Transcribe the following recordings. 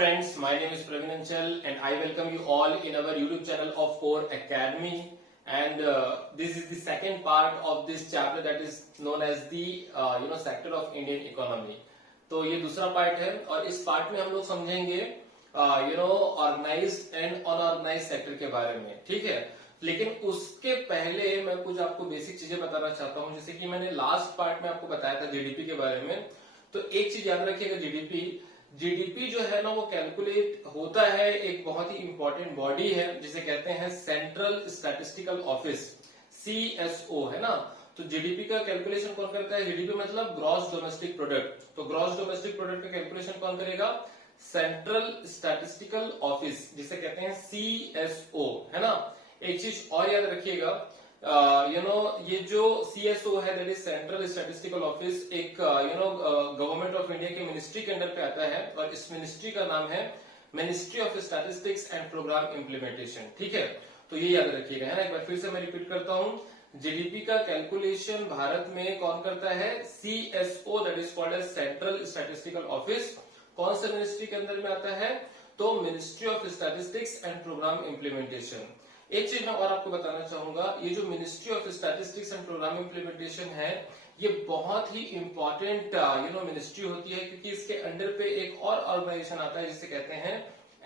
friends, my name is Praveen Anchal and I welcome you all in our YouTube channel of Core Academy. And this is the second part of this chapter that is known as the sector of Indian economy. तो ये दूसरा part है और इस part में हम लोग समझेंगे ऑर्गेनाइज्ड एंड अनऑर्गेनाइज्ड सेक्टर के बारे में, ठीक है। लेकिन उसके पहले मैं कुछ आपको बेसिक चीजें बताना चाहता हूं, जैसे कि मैंने लास्ट पार्ट में आपको बताया था जीडीपी के बारे में। तो एक चीज याद रखिएगा, जीडीपी जो है ना वो कैलकुलेट होता है, एक बहुत ही इंपॉर्टेंट बॉडी है जिसे कहते हैं सेंट्रल स्टैटिस्टिकल ऑफिस, सीएसओ, है ना। तो जीडीपी का कैलकुलेशन कौन करता है? जीडीपी मतलब ग्रॉस डोमेस्टिक प्रोडक्ट। तो ग्रॉस डोमेस्टिक प्रोडक्ट का कैलकुलेशन कौन करेगा? सेंट्रल स्टैटिस्टिकल ऑफिस, जिसे कहते हैं सीएसओ, है ना। एक चीज और याद रखिएगा, ये जो सीएसओ है that is central statistical office, एक गवर्नमेंट ऑफ इंडिया के मिनिस्ट्री के अंडर पे आता है और इस मिनिस्ट्री का नाम है ministry of statistics and programme implementation, ठीक है। तो ये याद रखिएगा, है ना। एक बार फिर से मैं रिपीट करता हूं, जीडीपी का कैलकुलेशन भारत में कौन करता है? CSO, that is called as central statistical office. कौन सा मिनिस्ट्री के अंदर में आता है? तो ministry of statistics and programme implementation. एक चीज मैं और आपको बताना चाहूंगा, ये जो ministry of statistics and programme implementation है, ये बहुत ही इंपॉर्टेंट मिनिस्ट्री होती है, क्योंकि इसके अंडर पे एक और ऑर्गेनाइजेशन आता है जिसे कहते हैं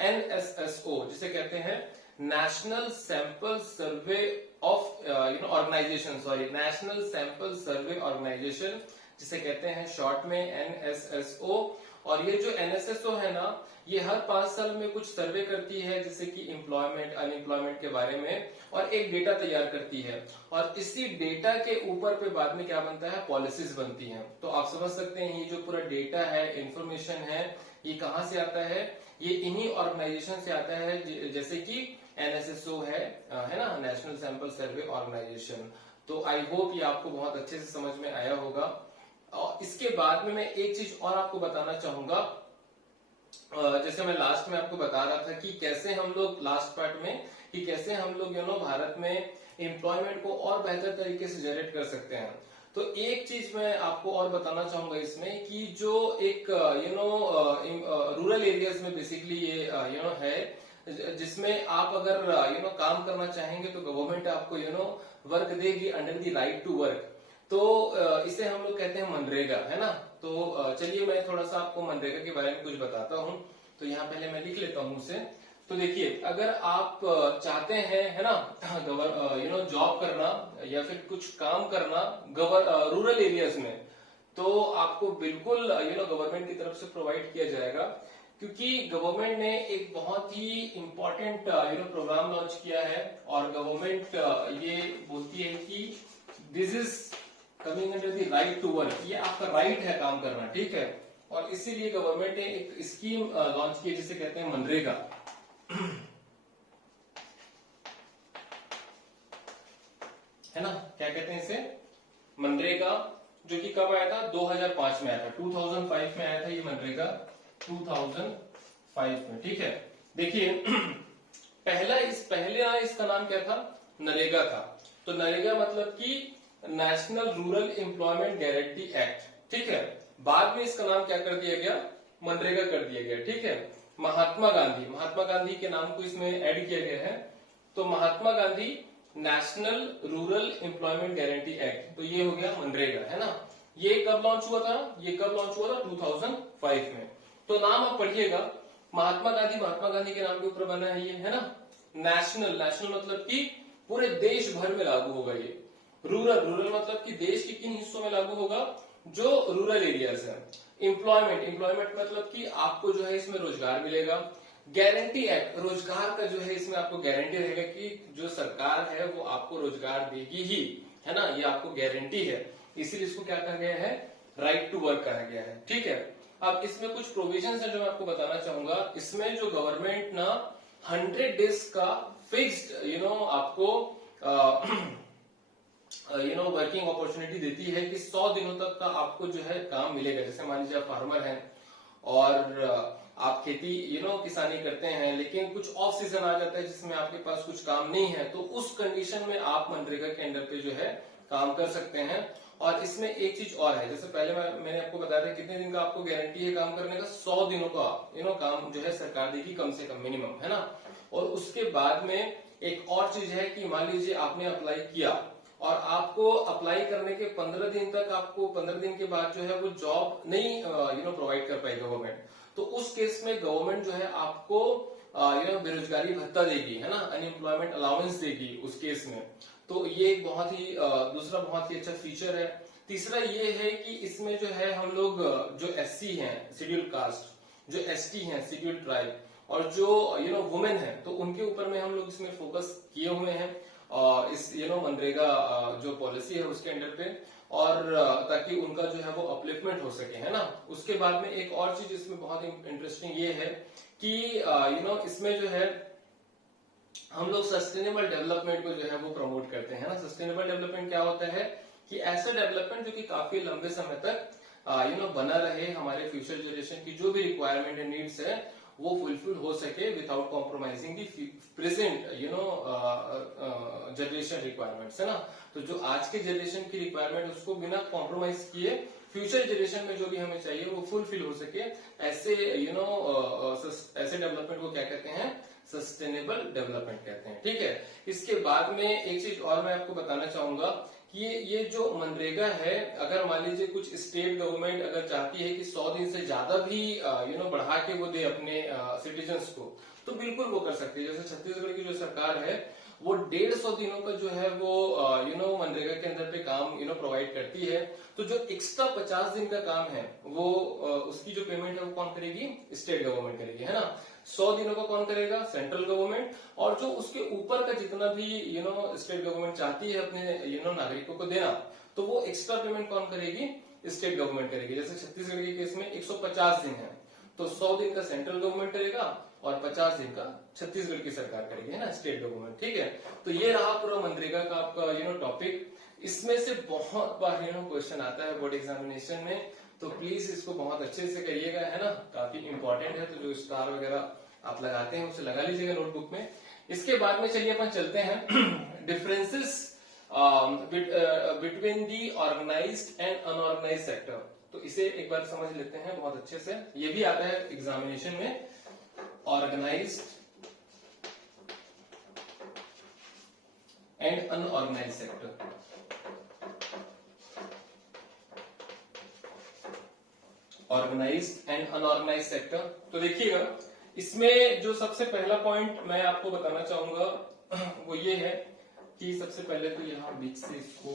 एनएसएसओ, जिसे कहते हैं national sample survey of organisation, national sample survey organisation, जिसे कहते हैं शॉर्ट में एनएसएसओ। और ये जो एनएसएसओ है ना, ये हर 5 साल में कुछ सर्वे करती है, जैसे कि एम्प्लॉयमेंट, अनएम्प्लॉयमेंट के बारे में, और एक डेटा तैयार करती है। और इसी डेटा के ऊपर पे बाद में क्या बनता है? पॉलिसीज बनती हैं। तो आप समझ सकते हैं ये जो पूरा डेटा है, इंफॉर्मेशन है, ये कहां से आता है? ये इन्हीं ऑर्गेनाइजेशन से आता है, जैसे कि एनएसएसओ है ना, नेशनल सैंपल सर्वे ऑर्गेनाइजेशन। तो आई होप ये आपको बहुत अच्छे से समझ में आया होगा। और इसके बाद में मैं एक चीज और आपको बताना चाहूंगा, जैसे मैं लास्ट में आपको बता रहा था कि कैसे हम लोग लास्ट पार्ट में कि कैसे हम लोग भारत में एम्प्लॉयमेंट को और बेहतर तरीके से जनरेट कर सकते हैं। तो एक चीज मैं आपको और बताना चाहूंगा इसमें कि जो एक रूरल एरियाज में बेसिकली ये है, जिसमें आप अगर काम करना चाहेंगे तो गवर्नमेंट आपको वर्क देगी under the right to work. तो इसे हम लोग कहते हैं मनरेगा, है ना। तो चलिए मैं थोड़ा सा आपको मनरेगा के बारे में कुछ बताता हूं। तो यहाँ पहले मैं लिख लेता हूं उसे। तो देखिए, अगर आप चाहते हैं, है ना, जॉब करना या फिर कुछ काम करना रूरल एरियाज में, तो आपको बिल्कुल गवर्नमेंट की तरफ से प्रोवाइड किया जाएगा, क्योंकि गवर्नमेंट ने एक बहुत ही इंपॉर्टेंट प्रोग्राम लॉन्च किया है। और गवर्नमेंट ये बोलती है कि this is coming under the right to work, ये आपका राइट है काम करना, ठीक है। और इसीलिए गवर्नमेंट ने एक स्कीम लॉन्च की जिसे कहते हैं मनरेगा। है ना, क्या कहते हैं इसे? मनरेगा, जो कि कब आया था? 2005 में आया था, 2005 में आया था ये मनरेगा, 2005 में, ठीक है। देखिए पहले इसका नाम क्या था? नरेगा था। तो नरेगा मतलब कि national rural employment guarantee act, ठीक है। बाद में इसका नाम क्या कर दिया गया? मनरेगा कर दिया गया, ठीक है। महात्मा गांधी के नाम को इसमें ऐड किया गया है। तो Mahatma Gandhi national rural employment guarantee act, तो ये हो गया मनरेगा, है ना। ये कब लॉन्च हुआ था? 2005 में। तो नाम आप पढ़िएगा, महात्मा गांधी के नाम के ऊपर बना है ये, है ना। नेशनल मतलब कि पूरे देश भर में लागू होगा ये। रूरल मतलब कि देश के किन हिस्सों में लागू होगा? जो रूरल एरियाज है। एम्प्लॉयमेंट मतलब कि आपको जो है इसमें रोजगार मिलेगा। गारंटी एक्ट, रोजगार का जो है इसमें आपको गारंटी रहेगा कि जो सरकार है वो आपको रोजगार देगी ही, है ना, ये आपको गारंटी है। इसीलिए इसको क्या कहा गया है? राइट टू वर्क कहा गया है, ठीक है। अब इसमें कुछ प्रोविजंस है जो मैं आपको बताना चाहूंगा। इसमें जो गवर्नमेंट ना 100 डेज का फिक्स्ड आपको वर्किंग अपॉर्चुनिटी देती है कि 100 दिनों तक का आपको जो है काम मिलेगा। जैसे मान लीजिए आप फार्मर हैं और आप खेती किसानी करते हैं, लेकिन कुछ ऑफ सीजन आ जाता है जिसमें आपके पास कुछ काम नहीं है, तो उस कंडीशन में आप मनरेगा के अंडर पे जो है काम कर सकते हैं। और इसमें एक चीज और है, जैसे पहले मैंने आपको बताया था कितने दिन का आपको गारंटी है काम करने का, 100 दिनों का काम जो है सरकार देगी कम से कम, मिनिमम, है ना। और उसके बाद में एक और चीज है कि मान लीजिए आपने अप्लाई किया और आपको अप्लाई करने के 15 दिन तक, आपको 15 दिन के बाद जो है वो जॉब नहीं प्रोवाइड कर पाई गवर्नमेंट, तो उस केस में गवर्नमेंट जो है आपको बेरोजगारी भत्ता देगी, है ना, अनएम्प्लॉयमेंट अलाउंस देगी उस केस में। तो ये एक बहुत ही दूसरा बहुत ही अच्छा फीचर है। तीसरा ये है कि इसमें जो है हम लोग जो एससी हैं, शेड्यूल कास्ट, जो एसटी हैं, शेड्यूल ट्राइब, और जो वुमेन है, तो उनके ऊपर में हम लोग इसमें फोकस किए हुए हैं इस मनरेगा जो पॉलिसी है उसके अंडर पे, और ताकि उनका जो है वो अपलिफ्टमेंट हो सके, है ना। उसके बाद में एक और चीज इसमें बहुत इंटरेस्टिंग ये है कि इसमें जो है हम लोग सस्टेनेबल डेवलपमेंट को जो है वो प्रमोट करते हैं ना। सस्टेनेबल डेवलपमेंट क्या होता है कि ऐसा डेवलपमेंट जो कि काफी लंबे समय तक बना रहे, हमारे फ्यूचर जनरेशन की जो भी रिक्वायरमेंट है, नीड्स है, वो फुलफिल हो सके without compromising the present generation requirements, है ना। तो जो आज के जनरेशन की रिक्वायरमेंट उसको बिना कॉम्प्रोमाइज किए फ्यूचर जनरेशन में जो भी हमें चाहिए वो फुलफिल हो सके, ऐसे ऐसे डेवलपमेंट को क्या कहते हैं, सस्टेनेबल डेवलपमेंट कहते हैं, ठीक है। इसके बाद में एक चीज और मैं आपको बताना चाहूंगा कि ये जो मनरेगा है, अगर मान लीजिए कुछ स्टेट गवर्नमेंट अगर चाहती है कि 100 दिन से ज्यादा भी बढ़ा के वो दे अपने सिटीजन्स को, तो बिल्कुल वो कर सकती है। जैसे छत्तीसगढ़ की जो सरकार है वो 150 दिनों का जो है वो मनरेगा के अंदर पे काम प्रोवाइड करती है। तो जो एक्स्ट्रा 50 दिन का काम है वो उसकी जो पेमेंट है वो कौन करेगी, स्टेट गवर्नमेंट करेगी, है ना। 100 दिनों का कौन करेगा, सेंट्रल गवर्नमेंट, और जो उसके ऊपर का जितना भी स्टेट गवर्नमेंट चाहती है अपने नागरिकों को देना, तो वो एक्स्ट्रा पेमेंट कौन करेगी, स्टेट गवर्नमेंट करेगी। जैसे छत्तीसगढ़ के केस में 150 दिन है, तो 100 दिन का सेंट्रल गवर्नमेंट करेगा और 50 दिन का छत्तीसगढ़ की सरकार करेगी, है ना, स्टेट गवर्नमेंट, ठीक है। तो ये रहा पूरा मनरेगा का आपका टॉपिक। इसमें से बहुत बार क्वेश्चन आता है बोर्ड एग्जामिनेशन में, तो प्लीज इसको बहुत अच्छे से करिएगा, है ना, काफी इंपॉर्टेंट है। तो जो स्टार वगैरह आप लगाते हैं उसे लगा लीजिएगा नोटबुक में। इसके बाद में चलिए अपन चलते हैं differences between the organised and unorganised sector. तो इसे एक बार समझ लेते हैं बहुत अच्छे से, ये भी आता है एग्जामिनेशन में, organised and unorganised sector. Organised and unorganised sector, तो देखिएगा इसमें जो सबसे पहला पॉइंट मैं आपको बताना चाहूंगा वो ये है कि सबसे पहले तो यहां बीच से इसको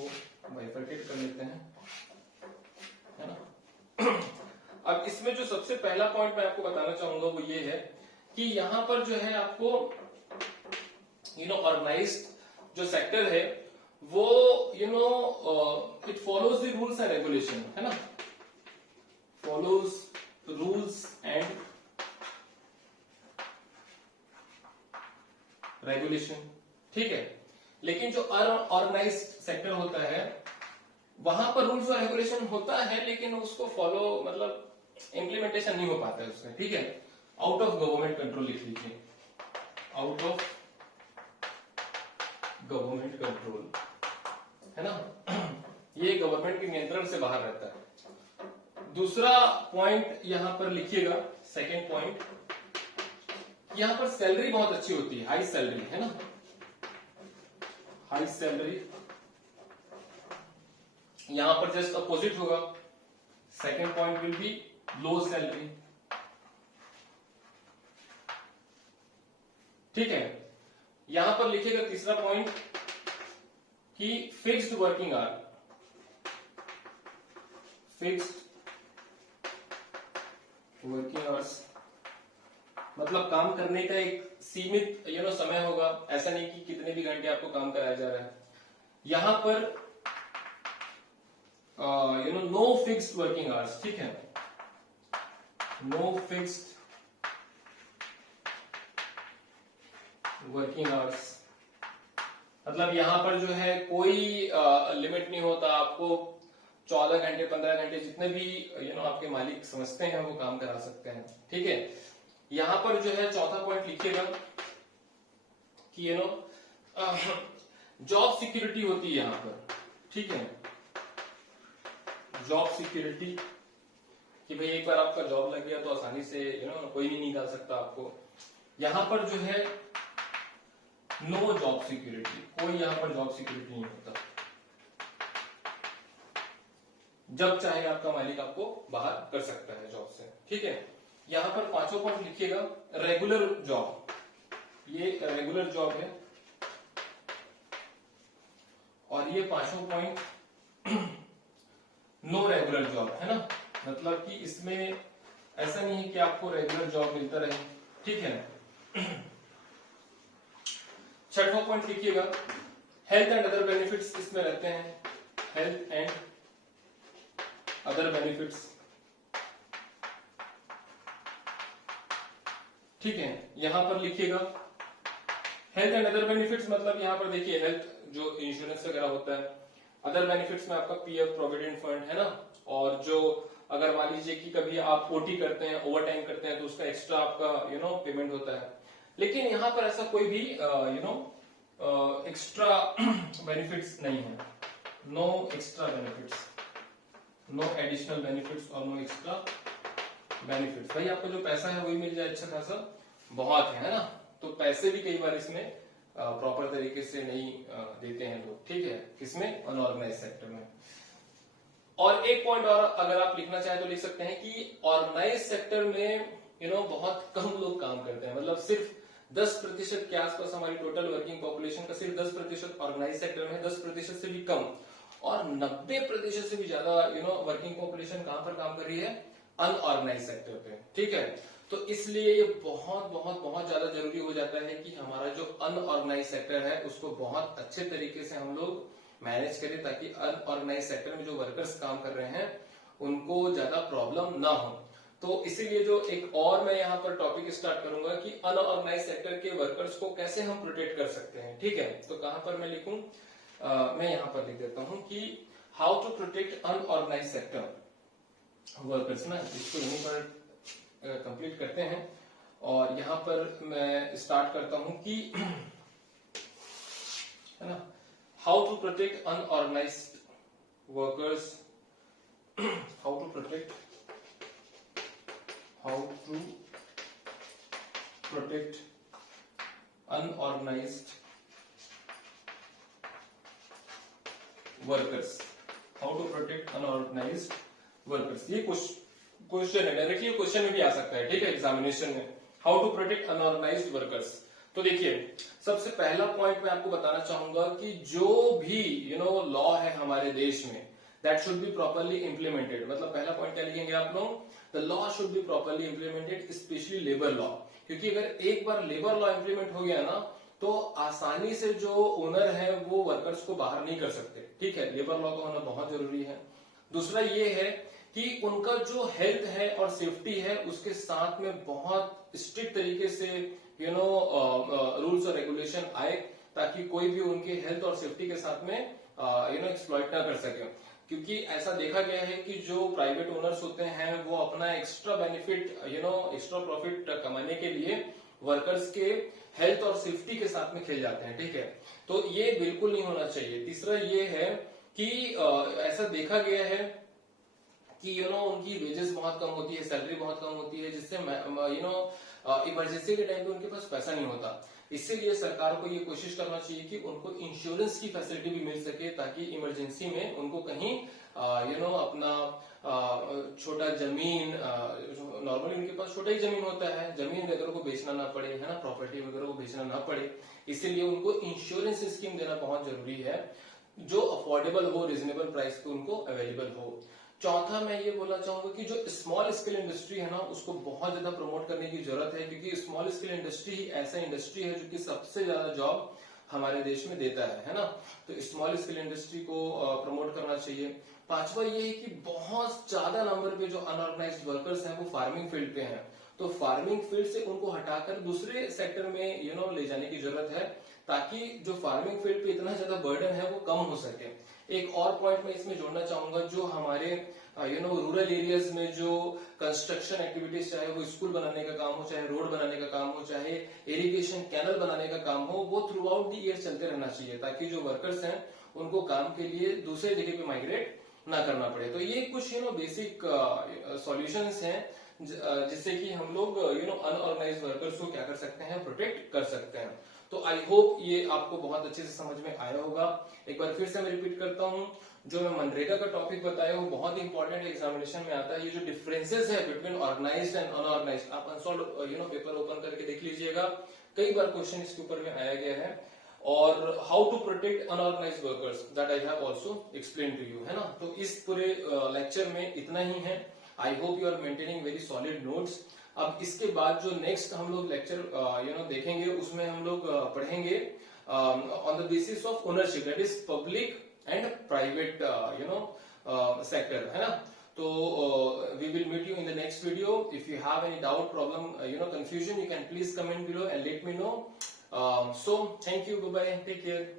बाइफरकेट कर लेते हैं, है ना। अब इसमें जो सबसे पहला पॉइंट मैं आपको बताना चाहूंगा वो ये है कि यहां पर जो है आपको ऑर्गेनाइज्ड जो सेक्टर है वो it follows the rules and regulation, है ना, follows rules and regulation, ठीक है। लेकिन जो अनऑर्गेनाइज्ड सेक्टर होता है वहां पर रूल्स और रेगुलेशन होता है लेकिन उसको फॉलो इम्प्लीमेंटेशन नहीं हो पाता है उसमें, ठीक है। आउट ऑफ गवर्नमेंट कंट्रोल लिख लीजिए, आउट ऑफ गवर्नमेंट कंट्रोल, है ना, ये गवर्नमेंट के नियंत्रण से बाहर रहता है। दूसरा पॉइंट यहां पर लिखिएगा, सेकेंड पॉइंट, यहां पर सैलरी बहुत अच्छी होती है, हाई सैलरी, है ना, हाई सैलरी। यहां पर जस्ट अपोजिट होगा, second point will be low salary, ठीक है। यहां पर लिखिएगा तीसरा पॉइंट कि fixed working hour, fixed working hours, मतलब काम करने का एक सीमित समय होगा, ऐसा नहीं कि कितने भी घंटे आपको काम कराया जा रहा है। यहां पर नो फिक्स्ड वर्किंग आवर्स, ठीक है, नो फिक्स्ड वर्किंग आवर्स, मतलब यहां पर जो है कोई लिमिट नहीं होता, आपको 14 घंटे 15 घंटे जितने भी आपके मालिक समझते हैं वो काम करा सकते हैं, ठीक है। यहां पर जो है चौथा पॉइंट लिखिएगा कि जॉब सिक्योरिटी होती है यहां पर, ठीक है, जॉब सिक्योरिटी, कि भाई एक बार आपका जॉब लग गया तो आसानी से कोई नहीं निकाल सकता आपको। यहां पर जो है नो जॉब सिक्योरिटी, कोई यहां पर जॉब सिक्योरिटी नहीं होता, जब चाहे आपका मालिक आपको बाहर कर सकता है जॉब से, ठीक है। यहां पर पांचों पॉइंट लिखिएगा, रेगुलर जॉब, ये रेगुलर जॉब है, और ये पांचों पॉइंट नो रेगुलर जॉब है ना, मतलब कि इसमें ऐसा नहीं है कि आपको रेगुलर जॉब मिलता रहे, ठीक है। छठवां पॉइंट लिखिएगा, हेल्थ एंड अदर बेनिफिट्स इसमें रहते हैं, हेल्थ एंड अदर बेनिफिट्स, ठीक है। यहां पर लिखिएगा हेल्थ एंड अदर बेनिफिट्स, मतलब यहां पर देखिए हेल्थ जो इंश्योरेंस वगैरह होता है, अदर बेनिफिट्स में आपका पीएफ प्रोविडेंट फंड है ना, और जो अगर मान लीजिए कि कभी आप ओटी करते हैं, ओवर टाइम करते हैं, तो उसका एक्स्ट्रा आपका पेमेंट होता है। लेकिन यहां पर ऐसा कोई भी एक्स्ट्रा बेनिफिट्स नहीं है, no extra benefits, no additional benefits और नो एक्स्ट्रा बेनिफिट्स। भाई आपको जो पैसा है वही मिल जाए अच्छा खासा, बहुत है ना, तो पैसे भी कई बार इसमें प्रॉपर तरीके से नहीं देते हैं लोग, ठीक है, किसमें, अनऑर्गेनाइज सेक्टर में। और एक पॉइंट और अगर आप लिखना चाहें तो लिख सकते हैं कि ऑर्गेनाइज सेक्टर में बहुत कम लोग काम करते हैं, मतलब सिर्फ 10% के आसपास हमारी टोटल वर्किंग पॉपुलेशन का सिर्फ 10% ऑर्गेनाइज सेक्टर में है, 10% से भी कम, और 90% से भी ज्यादा वर्किंग पॉपुलेशन कहां पर काम कर रही है, अनऑर्गेनाइज सेक्टर पे, ठीक है। तो इसलिए ये बहुत बहुत बहुत ज्यादा जरूरी हो जाता है कि हमारा जो अनऑर्गेनाइज सेक्टर है उसको बहुत अच्छे तरीके से हम लोग मैनेज करें, ताकि अनऑर्गेनाइज सेक्टर में जो वर्कर्स काम कर रहे हैं उनको ज्यादा प्रॉब्लम ना हो। तो इसीलिए जो एक और मैं यहाँ पर टॉपिक स्टार्ट करूंगा कि अनऑर्गेनाइज सेक्टर के वर्कर्स को कैसे हम प्रोटेक्ट कर सकते हैं, ठीक है। तो कहां पर मैं लिखूं, मैं यहाँ पर लिख देता हूं कि how to protect unorganise sector workers ना, इसको यहीं पर कंप्लीट करते हैं। और यहां पर मैं स्टार्ट करता हूं कि है ना, how to protect unorganised workers, how to protect unorganised workers, how to protect unorganised workers. ये क्वेश्चन है, डायरेक्टली क्वेश्चन में भी आ सकता है, ठीक है, एग्जामिनेशन में, how to protect unorganised workers. तो देखिए सबसे पहला पॉइंट मैं आपको बताना चाहूंगा कि जो भी लॉ है हमारे देश में, that should be properly implemented. मतलब पहला पॉइंट क्या लिखेंगे आप लोग, the law should be properly implemented, specially labour law, क्योंकि अगर एक बार लेबर लॉ इंप्लीमेंट हो गया ना तो आसानी से जो ओनर है वो वर्कर्स को बाहर नहीं कर सकते, ठीक है, लेबर लॉ का होना बहुत जरूरी है। दूसरा ये है कि उनका जो हेल्थ है और सेफ्टी है उसके साथ में बहुत स्ट्रिक्ट तरीके से रूल्स और रेगुलेशन आए, ताकि कोई भी उनके हेल्थ और सेफ्टी के साथ में एक्सप्लॉइट ना कर सके। क्योंकि ऐसा देखा गया है कि जो प्राइवेट ओनर्स होते हैं वो अपना एक्स्ट्रा बेनिफिट एक्स्ट्रा प्रॉफिट कमाने के लिए वर्कर्स के हेल्थ और सेफ्टी के साथ में खेल जाते हैं, ठीक है। तो ये बिल्कुल नहीं होना चाहिए। तीसरा ये है कि ऐसा देखा गया है कि उनकी वेजेस बहुत कम होती है, सैलरी बहुत कम होती है, जिससे इमरजेंसी के टाइम पे उनके पास पैसा नहीं होता। इसीलिए सरकार को ये कोशिश करना चाहिए कि उनको इंश्योरेंस की फैसिलिटी भी मिल सके, ताकि इमरजेंसी में उनको कहीं अपना छोटा जमीन, नॉर्मली उनके पास छोटा ही जमीन होता है, जमीन वगैरह को बेचना ना पड़े, है ना, प्रॉपर्टी वगैरह को बेचना ना पड़े। इसीलिए उनको इंश्योरेंस स्कीम देना बहुत जरूरी है, जो अफोर्डेबल हो, रिजनेबल प्राइस पे उनको अवेलेबल हो। चौथा मैं ये बोलना चाहूंगा कि जो स्मॉल स्केल इंडस्ट्री है ना उसको बहुत ज्यादा प्रमोट करने की जरूरत है, क्योंकि स्मॉल स्केल इंडस्ट्री ही ऐसा इंडस्ट्री है जो कि सबसे ज्यादा जॉब हमारे देश में देता है ना। तो स्मॉल स्केल इंडस्ट्री को प्रमोट करना चाहिए। पांचवा ये है कि बहुत ज्यादा नंबर पे जो अनऑर्गेनाइज्ड वर्कर्स हैं वो फार्मिंग फील्ड पे हैं, तो फार्मिंग फील्ड से उनको हटाकर दूसरे सेक्टर में ले जाने की जरूरत है, ताकि जो फार्मिंग फील्ड पे इतना ज्यादा बर्डन है वो कम हो सके। एक और पॉइंट मैं इसमें जोड़ना चाहूंगा, जो हमारे रूरल एरियाज में जो कंस्ट्रक्शन एक्टिविटीज, चाहे वो स्कूल बनाने का काम हो, चाहे रोड बनाने का काम हो, चाहे इरिगेशन कैनल बनाने का काम हो, वो थ्रू आउट द ईयर चलते रहना चाहिए, ताकि जो वर्कर्स हैं उनको काम के लिए दूसरे जगह पे माइग्रेट ना करना पड़े। तो ये कुछ बेसिक सॉल्यूशंस हैं जिससे कि हम लोग अनऑर्गेनाइज वर्कर्स को क्या कर सकते हैं, प्रोटेक्ट कर सकते हैं। तो आई होप ये आपको बहुत अच्छे से समझ में आया होगा। एक बार फिर से मैं रिपीट करता हूँ, जो मैं मनरेगा का टॉपिक बताया वो बहुत इंपॉर्टेंट एग्जामिनेशन में आता है। ये जो डिफरेंसेस है बिटवीन ऑर्गेनाइज्ड एंड अनऑर्गेनाइज्ड, आप अनसॉल्व पेपर ओपन करके देख लीजिएगा, कई बार क्वेश्चन इसके ऊपर में आया गया है। और how to protect unorganised workers that I have also explain to you, है ना। तो इस पूरे लेक्चर में इतना ही है। I hope you are maintaining very solid notes. अब इसके बाद जो नेक्स्ट हम लोग लेक्चर देखेंगे उसमें हम लोग पढ़ेंगे on the basis of ownership, that is public and private sector, है ना। तो we will meet you in the next video. If you have any doubt, problem, confusion, you can please comment below and let me know. So thank you, bye bye, take care.